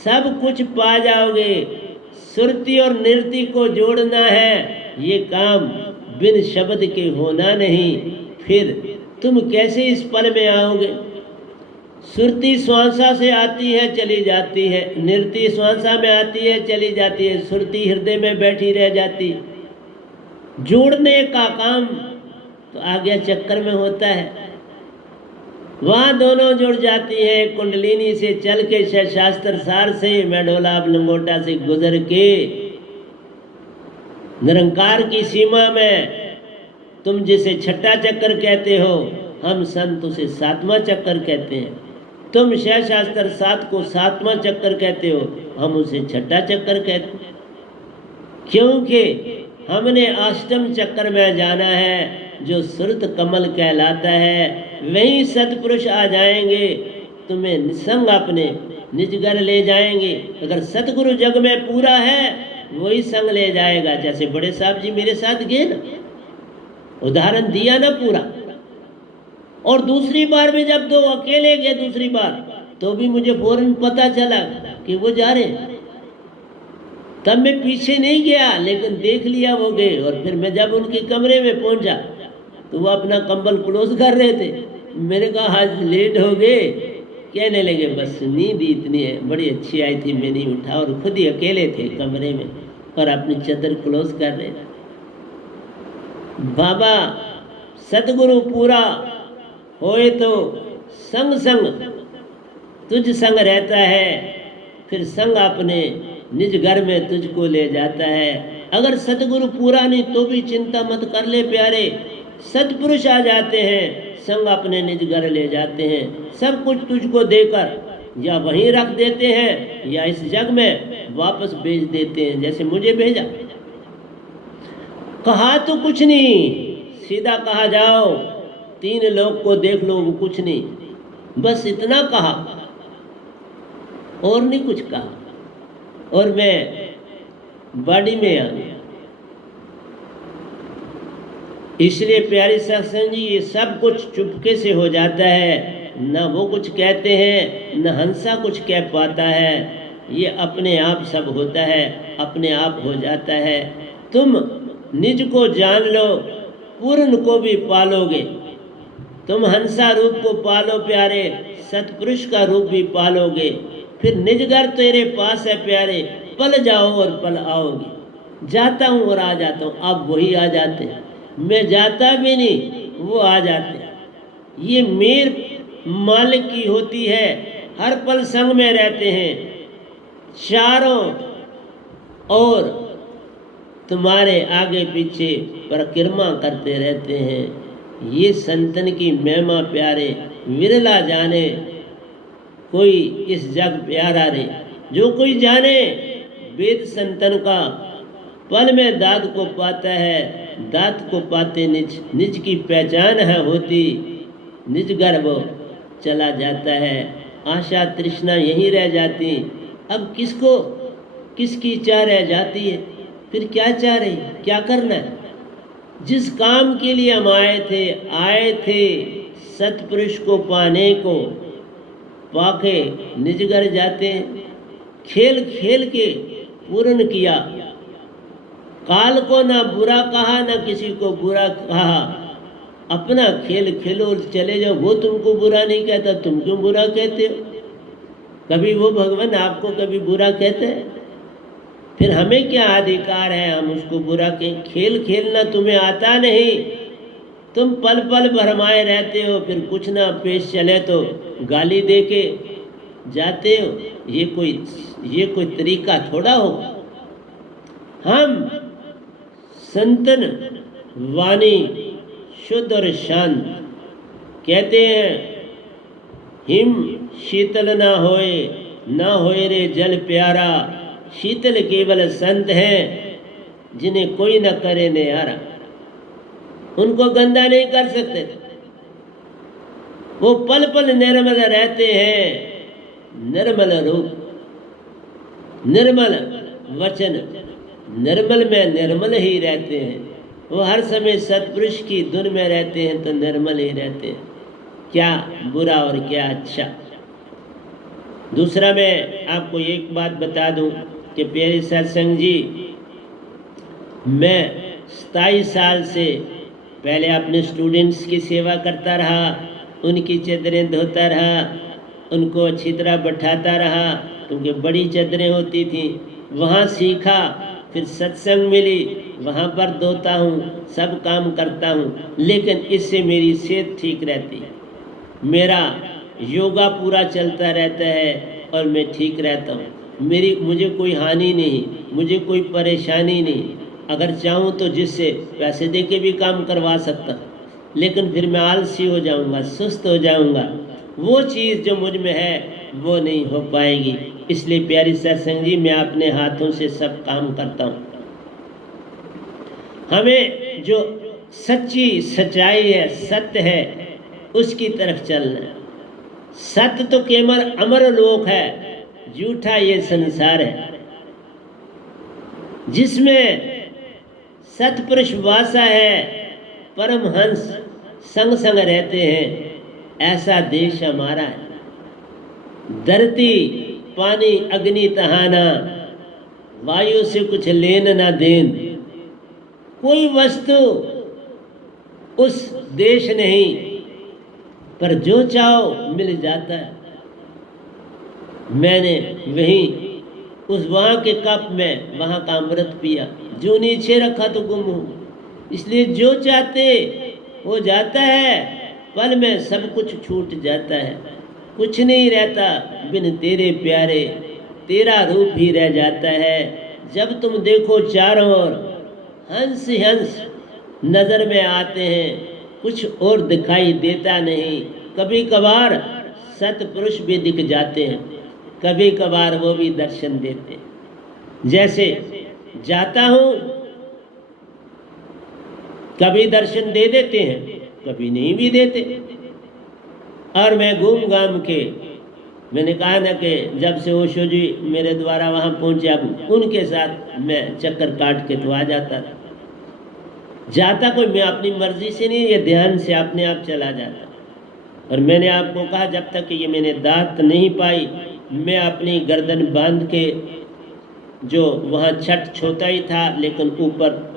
सब कुछ पा जाओगे। सुरती और नृत्य को जोड़ना है, ये काम बिन शब्द के होना नहीं। फिर तुम कैसे इस पल में आओगे? सुरती श्वासा से आती है चली जाती है, नृत्य श्वासा में आती है चली जाती है, सुरती हृदय में बैठी रह जाती। जोड़ने का काम तो आगे चक्कर में होता है, वहाँ दोनों जुड़ जाती है। कुंडलिनी से चल के शास्त्र सार से, मेढोलाभ लंगोटा से गुजर के निरंकार की सीमा में, तुम जिसे छठा चक्कर कहते हो, हम संत उसे 7वां चक्कर कहते हैं। तुम शास्त्र 7 को 7वां चक्कर कहते हो, हम उसे छठा चक्कर कहते हैं। क्योंकि हमने अष्टम चक्कर में जाना है, जो सुरत कमल कहलाता है। वहीं सतपुरुष आ जाएंगे, तुम्हें निसंग अपने निज घर ले जाएंगे। अगर सतगुरु जग में पूरा है, वही संग ले जाएगा। जैसे बड़े साहब जी मेरे साथ गए ना, उदाहरण दिया ना पूरा। और दूसरी बार भी जब 2 अकेले गए, दूसरी बार तो भी मुझे फौरन पता चला कि वो जा रहे। तब मैं पीछे नहीं गया, लेकिन देख लिया वो गए। और फिर मैं जब उनके कमरे में पहुंचा तो वो अपना कंबल क्लोज कर रहे थे। मैंने कहा आज लेट हो गए। कहने लगे बस नींद इतनी है, बड़ी अच्छी आई थी, मैं नहीं उठा। और खुद ही अकेले थे कमरे में और अपनी चादर क्लोज कर रहे। बाबा सतगुरु पूरा होए तो संग संग तुझ संग रहता है, फिर संग अपने निज घर में तुझको ले जाता है। अगर सतगुरु पूरा नहीं तो भी चिंता मत कर ले प्यारे, सतपुरुष आ जाते हैं, संग अपने निज घर ले जाते हैं। सब कुछ तुझको देकर या वहीं रख देते हैं या इस जग में वापस भेज देते हैं, जैसे मुझे भेजा। कहा तो कुछ नहीं, सीधा कहा जाओ 3 लोग को देख लो, वो कुछ नहीं, बस इतना कहा और नहीं कुछ कहा। और मैं बॉडी में आ गया। इसलिए प्यारी सत्संग जी, ये सब कुछ चुपके से हो जाता है। न वो कुछ कहते हैं, न हंसा कुछ कह पाता है। ये अपने आप सब होता है, अपने आप हो जाता है। तुम निज को जान लो, पूर्ण को भी पालोगे। तुम हंसा रूप को पालो प्यारे, सतपुरुष का रूप भी पालोगे। फिर निज घर तेरे पास है प्यारे, पल जाओ और पल आओगे। जाता हूँ और आ जाता हूँ, अब वही आ जाते हैं। मैं जाता भी नहीं, वो आ जाते हैं। ये मेर मालिक की होती है, हर पल संग में रहते हैं, चारों और तुम्हारे आगे पीछे परिक्रमा करते रहते हैं। ये संतन की महिमा प्यारे, विरला जाने कोई इस जग प्यारा रे। जो कोई जाने वेद संतन का, पल में दाद को पाता है। दाद को पाते निज निज की पहचान है होती, निज गर्भ चला जाता है। आशा तृष्णा यहीं रह जाती। अब किसको किसकी चाह रह जाती है? फिर क्या चाह रही, क्या करना है? जिस काम के लिए हम आए थे सतपुरुष को पाने को, पाके निज घर जाते हैं। खेल खेल के पूर्ण किया। काल को ना बुरा कहा, ना किसी को बुरा कहा। अपना खेल खेलो और चले जाओ। वो तुमको बुरा नहीं कहता, तुम क्यों बुरा कहते हो? कभी वो भगवान आपको कभी बुरा कहते हैं? फिर हमें क्या अधिकार है हम उसको बुरा कहें? खेल खेलना तुम्हें आता नहीं, तुम पल पल भरमाए रहते हो, फिर कुछ ना पेश चले तो गाली दे के जाते हो। ये कोई तरीका थोड़ा हो। हम संतन वाणी शुद्ध और शांत कहते हैं, हिम शीतल ना होए रे जल प्यारा। शीतल केवल संत हैं जिन्हें कोई न करे न्यारा। उनको गंदा नहीं कर सकते, वो पल पल निर्मल रहते हैं। निर्मल रूप, निर्मल वचन, निर्मल में निर्मल ही रहते हैं। वो हर समय सत्पुरुष की धुन में रहते हैं तो निर्मल ही रहते हैं। क्या बुरा और क्या अच्छा। दूसरा मैं आपको एक बात बता दूं कि प्यारे सत्संग जी, मैं 27 साल से पहले अपने स्टूडेंट्स की सेवा करता रहा, उनकी चादरें धोता रहा, उनको अच्छी तरह बैठाता रहा, क्योंकि बड़ी चादरें होती थी। वहाँ सीखा, फिर सत्संग मिली, वहाँ पर धोता हूँ, सब काम करता हूँ। लेकिन इससे मेरी सेहत ठीक रहती है, मेरा योगा पूरा चलता रहता है और मैं ठीक रहता हूँ। मुझे कोई हानि नहीं, मुझे कोई परेशानी नहीं। अगर चाहूँ तो जिससे पैसे दे के भी काम करवा सकता, लेकिन फिर मैं आलसी हो जाऊँगा, सुस्त हो जाऊँगा। वो चीज़ जो मुझ में है वो नहीं हो पाएगी। इसलिए प्यारी सत्संग जी, मैं अपने हाथों से सब काम करता हूँ। हमें जो सच्ची सच्चाई है, सत्य है, उसकी तरफ चलना है। सत्य तो केवल अमर लोक है, झूठा ये संसार है। जिसमें सतपुरुष वासा है, परमहंस संग संग रहते हैं, ऐसा देश हमारा है। धरती पानी अग्नि तहाना, वायु से कुछ लेन ना देन। कोई वस्तु उस देश नहीं, पर जो चाहो मिल जाता है। मैंने उस वहाँ के कप में वहाँ का अमृत पिया, जो नीचे रखा तो गुम हो। इसलिए जो चाहते हो जाता है, पल में सब कुछ छूट जाता है। कुछ नहीं रहता बिन तेरे प्यारे, तेरा रूप ही रह जाता है। जब तुम देखो चारों ओर हंस हंस नज़र में आते हैं, कुछ और दिखाई देता नहीं। कभी कभार सतपुरुष भी दिख जाते हैं, कभी कभार वो भी दर्शन देते हैं। जैसे जाता हूँ, कभी दर्शन दे देते हैं, कभी नहीं भी देते। और मैं घूम घाम के, मैंने कहा ना कि जब से ओशो जी मेरे द्वारा वहाँ पहुँचे, अब उनके साथ मैं चक्कर काट के तो आ जाता था। जाता कोई मैं अपनी मर्जी से नहीं, ये ध्यान से अपने आप चला जाता। और मैंने आपको कहा, जब तक ये मैंने दात नहीं पाई, मैं अपनी गर्दन बांध के, जो वहाँ छठ छोटा ही था लेकिन ऊपर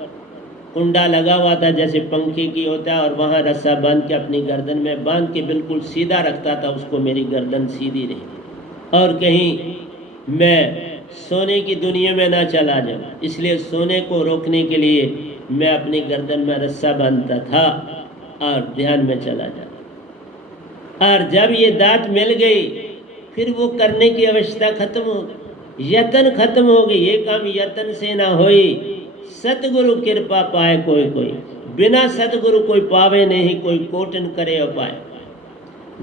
कुंडा लगा हुआ था जैसे पंखे की होता है, और वहाँ रस्सा बांध के अपनी गर्दन में बांध के बिल्कुल सीधा रखता था उसको, मेरी गर्दन सीधी रही। और कहीं मैं सोने की दुनिया में ना चला जाऊँ, इसलिए सोने को रोकने के लिए मैं अपनी गर्दन में रस्सा बांधता था और ध्यान में चला जाता। और जब ये दात मिल गई, फिर वो करने की आवश्यकता खत्म हो गई, यतन खत्म हो गई। ये काम यतन से ना होई, सतगुरु कृपा पाए कोई कोई, बिना सतगुरु कोई पावे नहीं, कोई कोटन करे उपाय।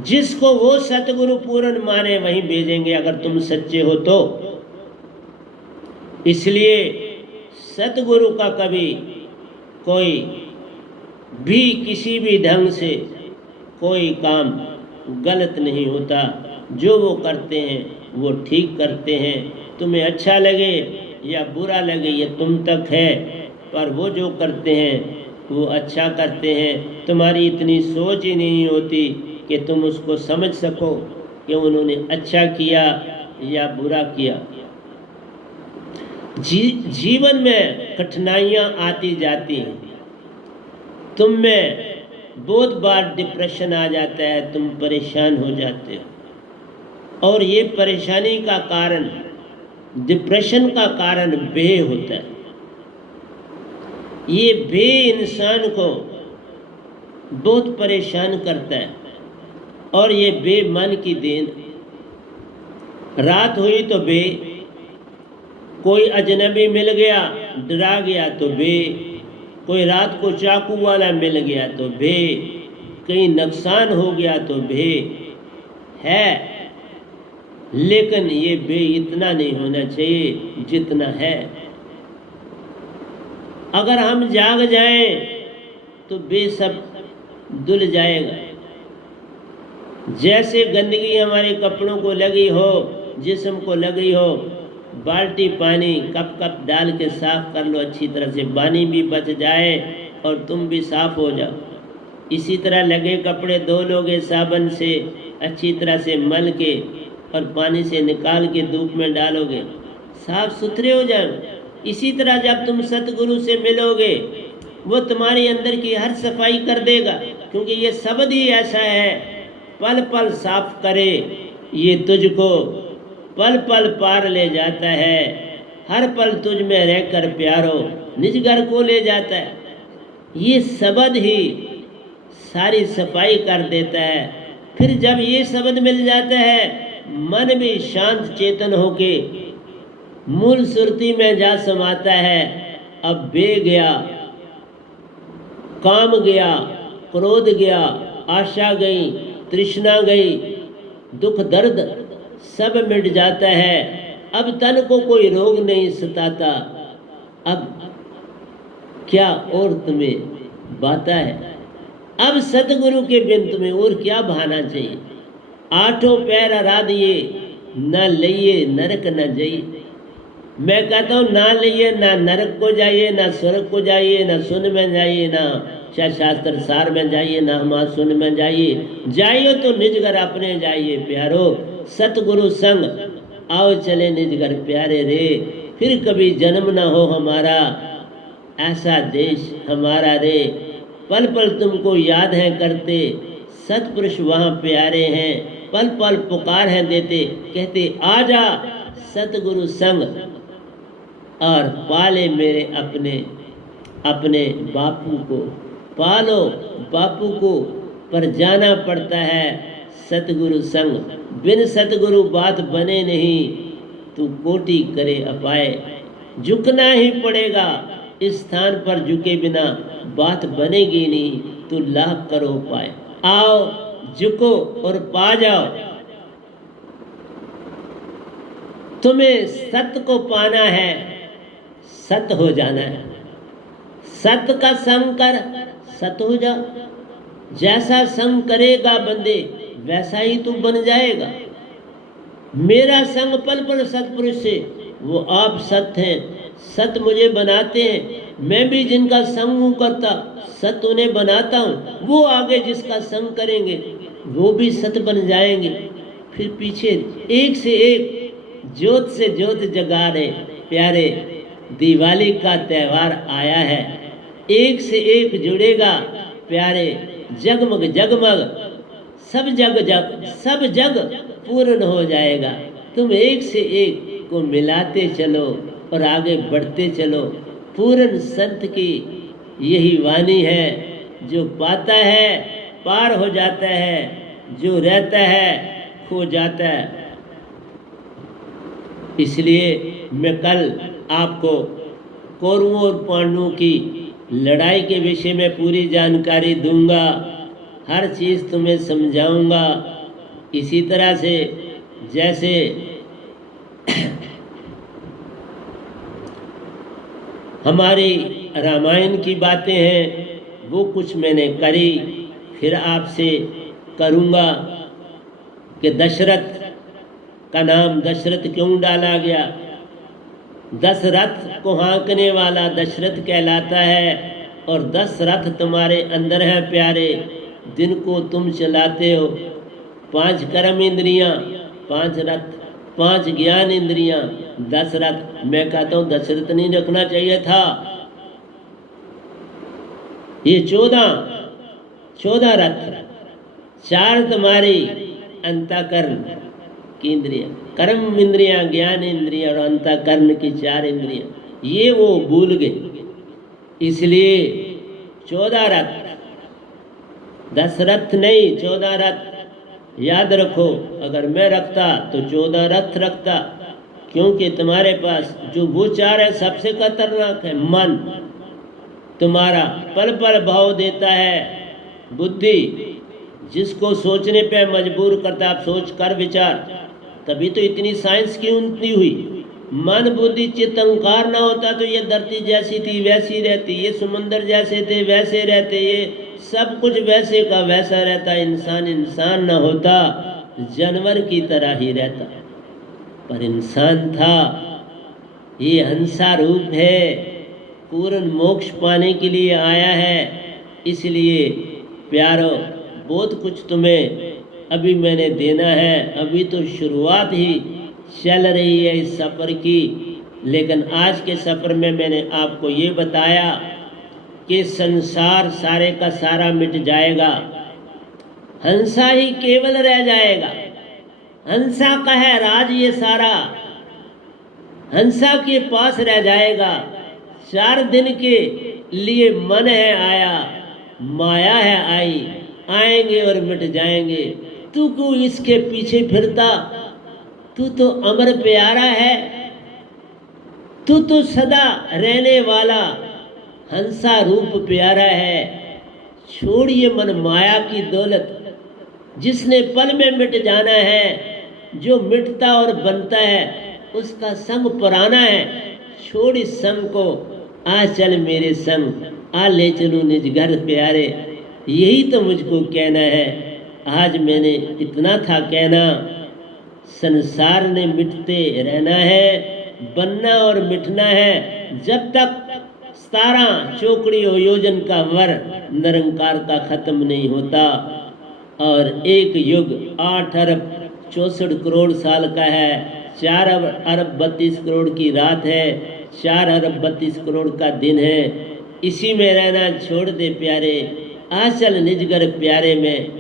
जिसको वो सतगुरु पूर्ण माने वहीं भेजेंगे, अगर तुम सच्चे हो तो। इसलिए सतगुरु का कभी कोई भी किसी भी ढंग से कोई काम गलत नहीं होता। जो वो करते हैं वो ठीक करते हैं। तुम्हें अच्छा लगे या बुरा लगे ये तुम तक है, पर वो जो करते हैं वो अच्छा करते हैं। तुम्हारी इतनी सोच ही नहीं होती कि तुम उसको समझ सको कि उन्होंने अच्छा किया या बुरा किया। जीवन में कठिनाइयाँ आती जाती हैं, तुम में बहुत बार डिप्रेशन आ जाता है, तुम परेशान हो जाते हो। और ये परेशानी का कारण, डिप्रेशन का कारण भय होता है। ये भय इंसान को बहुत परेशान करता है और ये भय मन की देन। रात हुई तो भय, कोई अजनबी मिल गया डरा गया तो भय, कोई रात को चाकू वाला मिल गया तो भय, कहीं नुकसान हो गया तो भय है। लेकिन ये भय इतना नहीं होना चाहिए जितना है। अगर हम जाग जाएं तो भय सब धुल जाएगा। जैसे गंदगी हमारे कपड़ों को लगी हो, जिस्म को लगी हो, बाल्टी पानी कप कप डाल के साफ कर लो अच्छी तरह से, पानी भी बच जाए और तुम भी साफ हो जाओ। इसी तरह लगे कपड़े धो लोगे साबुन से, अच्छी तरह से मल के और पानी से निकाल के धूप में डालोगे, साफ सुथरे हो जाओ। इसी तरह जब तुम सतगुरु से मिलोगे, वो तुम्हारे अंदर की हर सफाई कर देगा, क्योंकि ये शब्द ही ऐसा है, पल पल साफ करे ये तुझको, पल पल पार ले जाता है, हर पल तुझ में रहकर प्यारो निज घर को ले जाता है। ये शब्द ही सारी सफाई कर देता है। फिर जब ये शब्द मिल जाता है, मन भी शांत चेतन होके मूल सुरती में जा समाता है। अब बे गया, काम गया, क्रोध गया, आशा गई, तृष्णा गई, दुख दर्द सब मिट जाता है। अब तन को कोई रोग नहीं सताता। अब क्या और तुम्हें बाता है? अब सतगुरु के बिन तुम्हें और क्या बहाना चाहिए? आठों पैर हरा दिए, न लइए नरक न जाइए। मैं कहता हूँ ना लइए, ना नरक को जाइए, ना स्वर्ग को जाइए, ना सुन में जाइए, ना शास्त्र सार में जाइए, ना हमार सुन में जाइए। जाइए तो निज घर अपने जाइए प्यारो, सतगुरु संग आओ चले निज घर प्यारे रे। फिर कभी जन्म ना हो हमारा, ऐसा देश हमारा रे। पल पल तुमको याद है करते, सतपुरुष वहाँ प्यारे हैं। पल पल पुकार है देते, कहते आजा सतगुरु संग और पाले मेरे अपने अपने बापू को। पालो बापू को, पर जाना पड़ता है सतगुरु संग। बिन सतगुरु बात बने नहीं, तू कोटि करे अपाए। झुकना ही पड़ेगा, इस स्थान पर झुके बिना बात बनेगी नहीं, तू लाख करो पाए। आओ झुको और पा जाओ। तुम्हें सत्य को पाना है, सत्य हो जाना है। सत्य का संग कर, सत्य हो जा। जैसा संग करेगा बंदे, वैसा ही तू बन जाएगा। मेरा संग पल पल सतपुरुष से, वो आप सत्य हैं, सत्य मुझे बनाते हैं। मैं भी जिनका संग हूँ करता, सत्य उन्हें बनाता हूँ। वो आगे जिसका संग करेंगे, वो भी सत्य बन जाएंगे। फिर पीछे एक से एक ज्योत से ज्योत जगा रहे प्यारे। दिवाली का त्यौहार आया है, एक से एक जुड़ेगा प्यारे। जगमग जगमग सब जग पूर्ण हो जाएगा। तुम एक से एक को मिलाते चलो और आगे बढ़ते चलो। पूर्ण संत की यही वाणी है, जो पाता है पार हो जाता है, जो रहता है खो जाता है। इसलिए मैं कल आपको कौरवों और पांडवों की लड़ाई के विषय में पूरी जानकारी दूंगा, हर चीज़ तुम्हें समझाऊंगा। इसी तरह से जैसे हमारी रामायण की बातें हैं, वो कुछ मैंने करी, फिर आपसे करूंगा कि दशरथ का नाम दशरथ क्यों डाला गया। दशरथ को हाँकने वाला दशरथ कहलाता है। और 10 रथ तुम्हारे अंदर हैं प्यारे, जिनको तुम चलाते हो। 5 कर्म इंद्रियां, 5 रथ, 5 ज्ञान इंद्रियां, दशरथ, मैं कहता हूँ दशरथ नहीं रखना चाहिए था। ये 14 रथ, 4 तुम्हारी अंतःकरण की इंद्रिया, कर्म इंद्रिया, ज्ञान इंद्रिया और अंतःकरण की 4 इंद्रिया, ये वो भूल गए। इसलिए 14 रथ, 10 रथ नहीं, 14 रथ याद रखो। अगर मैं रखता तो 14 रथ रखता, क्योंकि तुम्हारे पास जो वो 4 है सबसे खतरनाक है मन। तुम्हारा पल पल भाव देता है बुद्धि, जिसको सोचने पे मजबूर करता। आप सोच कर विचार, तभी तो इतनी साइंस की उन्नति हुई। मन बुद्धि चित्त अहंकार ना होता तो ये धरती जैसी थी वैसी रहती, ये समुंदर जैसे थे वैसे रहते, ये सब कुछ वैसे का वैसा रहता। इंसान इंसान ना होता, जानवर की तरह ही रहता, पर इंसान था। ये हंसा रूप है, पूर्ण मोक्ष पाने के लिए आया है। इसलिए प्यारो, बहुत कुछ तुम्हें अभी मैंने देना है। अभी तो शुरुआत ही चल रही है इस सफ़र की, लेकिन आज के सफ़र में मैंने आपको ये बताया कि संसार सारे का सारा मिट जाएगा, हंसा ही केवल रह जाएगा। हंसा का है राज ये सारा, हंसा के पास रह जाएगा। 4 दिन के लिए मन है आया, माया है आई, आएंगे और मिट जाएंगे। तू क्यों इसके पीछे फिरता? तू तो अमर प्यारा है, तू तो सदा रहने वाला हंसा रूप प्यारा है। छोड़िए मन माया की दौलत, जिसने पल में मिट जाना है। जो मिटता और बनता है उसका संग पुराना है। छोड़ इस संग को, आ चल मेरे संग, आ ले चलूं निज घर प्यारे। यही तो मुझको कहना है। आज मैंने इतना था कहना। संसार ने मिटते रहना है, बनना और मिटना है। जब तक 17 चौकड़ी और योजन का वर निरंकार का खत्म नहीं होता। और एक युग 8 अरब 64 करोड़ साल का है। 4 अरब 32 करोड़ की रात है, 4 अरब 32 करोड़ का दिन है। इसी में रहना छोड़ दे प्यारे, आ चल निजगर प्यारे में,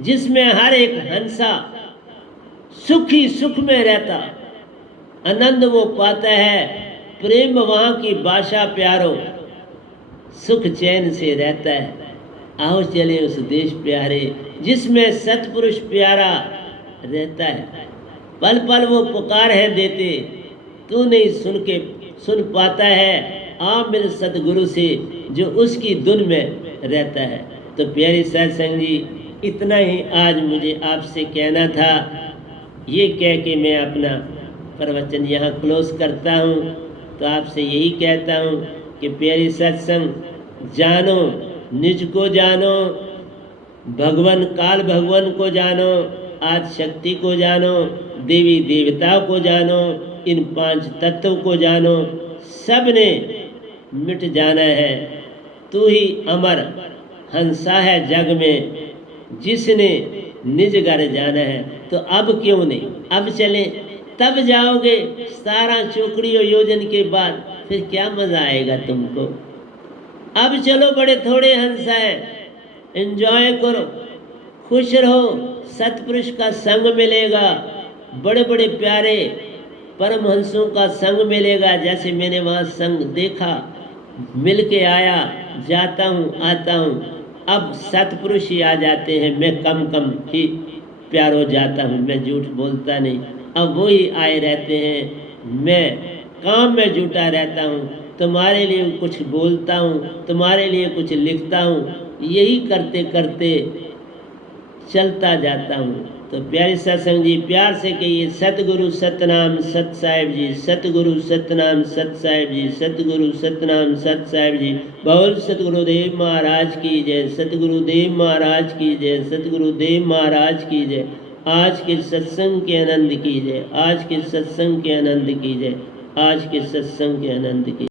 जिसमें हर एक हंसा सुख ही सुख में रहता, आनंद वो पाता है। प्रेम वहाँ की भाषा प्यारो, सुख चैन से रहता है। आओ चले उस देश प्यारे, जिसमें सतपुरुष प्यारा रहता है। पल पल वो पुकार है देते, तू नहीं सुन पाता है। आ मिल सतगुरु से, जो उसकी धुन में रहता है। तो प्यारे सत्संग जी, इतना ही आज मुझे आपसे कहना था। ये कह के मैं अपना प्रवचन यहाँ क्लोज करता हूँ। तो आपसे यही कहता हूँ कि प्यारे सत्संग, जानो निज को जानो, भगवान काल भगवान को जानो, आज शक्ति को जानो, देवी देवता को जानो, इन 5 तत्वों को जानो। सब ने मिट जाना है। तू ही अमर हंसा है जग में, जिसने निज घर जाना है। तो अब क्यों नहीं, अब चले, तब जाओगे 17 चौकड़ी और योजन के बाद, फिर क्या मजा आएगा तुमको। अब चलो, बड़े थोड़े हंसा है, एंजॉय करो, खुश रहो। सतपुरुष का संग मिलेगा, बड़े बड़े प्यारे परमहंसों का संग मिलेगा। जैसे मैंने वहाँ संग देखा, मिल के आया, जाता हूँ आता हूँ। अब सतपुरुष ही आ जाते हैं, मैं कम कम ही प्यारो जाता हूँ, मैं झूठ बोलता नहीं। अब वो ही आए रहते हैं, मैं काम में जुटा रहता हूँ, तुम्हारे लिए कुछ बोलता हूँ, तुम्हारे लिए कुछ लिखता हूँ। यही करते करते चलता जाता हूँ। तो प्यारे सत्संग जी, प्यार से कहिए सतगुरु सतनाम सत साहिब जी, सतगुरु सतनाम सत साहिब जी, सतगुरु सतनाम सत साहिब जी। बोल सतगुरुदेव महाराज की जय, सतगुरुदेव महाराज की जय, सतगुरुदेव महाराज की जय। आज के सत्संग के आनंद की जय, आज के सत्संग के आनंद की जय, आज के सत्संग के आनंद की।